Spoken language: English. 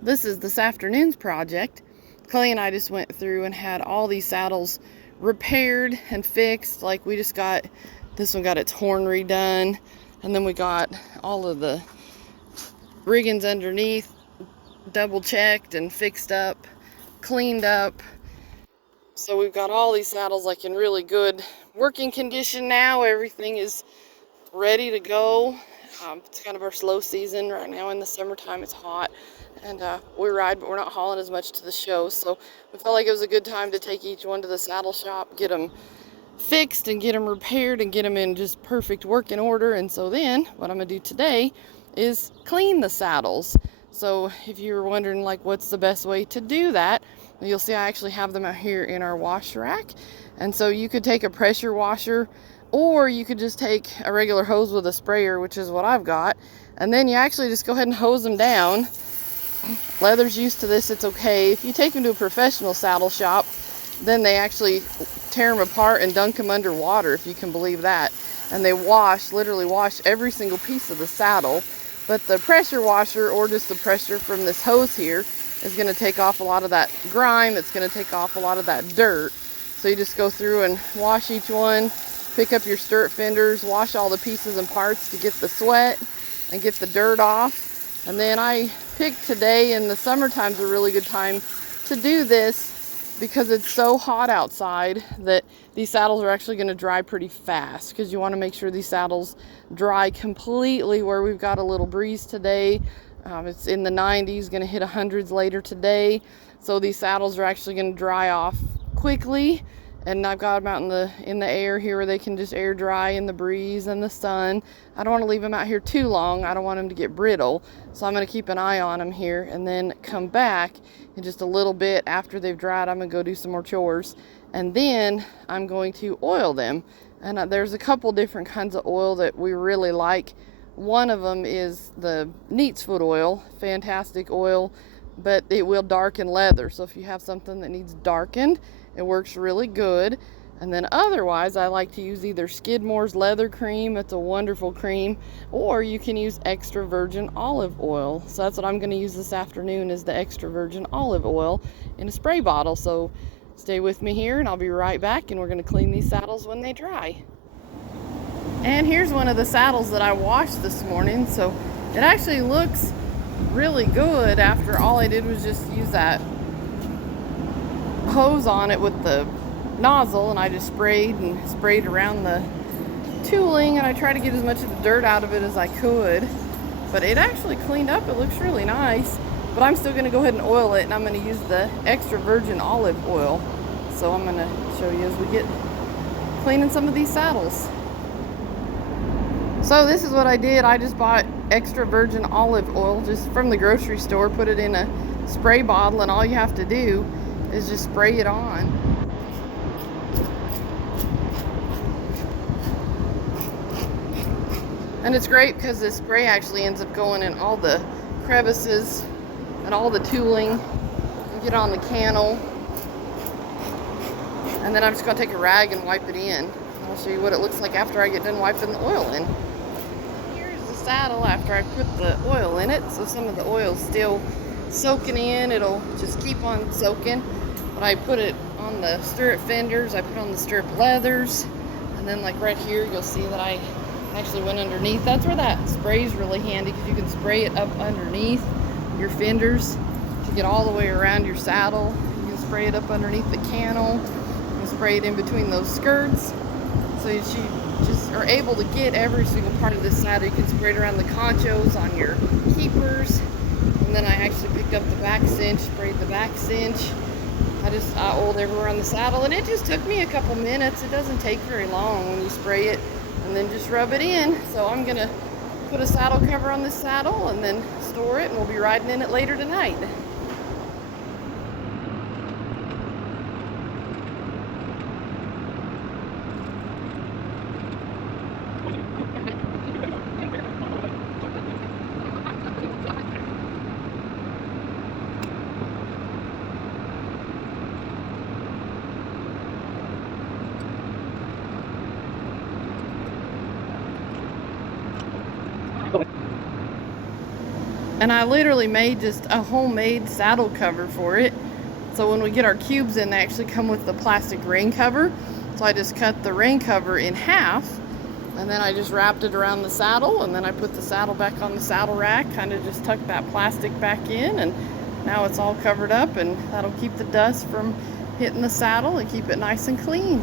This is this afternoon's project. Clay and I just went through and had all these saddles repaired and fixed. Like we just got, this one got its horn redone, and then we got all of the riggings underneath double checked and fixed up, cleaned up. So we've got all these saddles like in really good working condition now. Everything is ready to go. It's kind of our slow season right now. In the summertime it's hot, and we ride, but we're not hauling as much to the show, so we felt like it was a good time to take each one to the saddle shop, get them fixed and get them repaired and get them in just perfect working order. And so then what I'm gonna do today is clean the saddles. So if you're wondering like what's the best way to do that, you'll see I actually have them out here in our wash rack. And so you could take a pressure washer, or you could just take a regular hose with a sprayer, which is what I've got, and then you actually just go ahead and hose them down. Leather's used to this, it's okay. If you take them to a professional saddle shop, then they actually tear them apart and dunk them under water, if you can believe that. And they literally wash every single piece of the saddle. But the pressure washer, or just the pressure from this hose here, is going to take off a lot of that grime. It's going to take off a lot of that dirt. So you just go through and wash each one, pick up your stirrup fenders, wash all the pieces and parts to get the sweat and get the dirt off. And then I picked today, and the summertime's a really good time to do this because it's so hot outside that these saddles are actually going to dry pretty fast, because you want to make sure these saddles dry completely. Where we've got a little breeze today, it's in the 90s, going to hit 100s later today, so these saddles are actually going to dry off quickly. And I've got them out in the air here where they can just air dry in the breeze and the sun. I don't want to leave them out here too long. I don't want them to get brittle. So I'm going to keep an eye on them here, and then come back in just a little bit after they've dried. I'm going to go do some more chores, and then I'm going to oil them. And there's a couple different kinds of oil that we really like. One of them is the neat's foot oil, fantastic oil, but it will darken leather. So if you have something that needs darkened, it works really good. And then otherwise, I like to use either Skidmore's leather cream. It's a wonderful cream. Or you can use extra virgin olive oil. So that's what I'm going to use this afternoon, is the extra virgin olive oil in a spray bottle. So stay with me here and I'll be right back, and we're going to clean these saddles when they dry. And here's one of the saddles that I washed this morning. So it actually looks really good after all I did was just use that hose on it with the nozzle, and I just sprayed around the tooling, and I tried to get as much of the dirt out of it as I could. But it actually cleaned up. It looks really nice. But I'm still going to go ahead and oil it, and I'm going to use the extra virgin olive oil. So I'm going to show you as we get cleaning some of these saddles. So this is what I did. I just bought extra virgin olive oil just from the grocery store, put it in a spray bottle, and all you have to do is just spray it on. And it's great because this spray actually ends up going in all the crevices and all the tooling. You get on the cantle. And then I'm just going to take a rag and wipe it in. I'll show you what it looks like after I get done wiping the oil in. Here's the saddle after I put the oil in it. So some of the oil's still soaking in. It'll just keep on soaking. But I put it on the stirrup fenders. I put on the stirrup leathers. And then like right here, you'll see that I actually went underneath. That's where that spray is really handy, because you can spray it up underneath your fenders to get all the way around your saddle. You can spray it up underneath the cantle. You can spray it in between those skirts. So you just are able to get every single part of this saddle. You can spray it around the conchos on your keepers. And then I actually picked up the back cinch, sprayed the back cinch. I oiled everywhere on the saddle, and it just took me a couple minutes. It doesn't take very long when you spray it and then just rub it in. So I'm gonna put a saddle cover on this saddle and then store it, and we'll be riding in it later tonight. And I literally made just a homemade saddle cover for it. So when we get our cubes in, they actually come with the plastic rain cover. So I just cut the rain cover in half, and then I just wrapped it around the saddle, and then I put the saddle back on the saddle rack, kind of just tucked that plastic back in, and now it's all covered up, and that'll keep the dust from hitting the saddle and keep it nice and clean.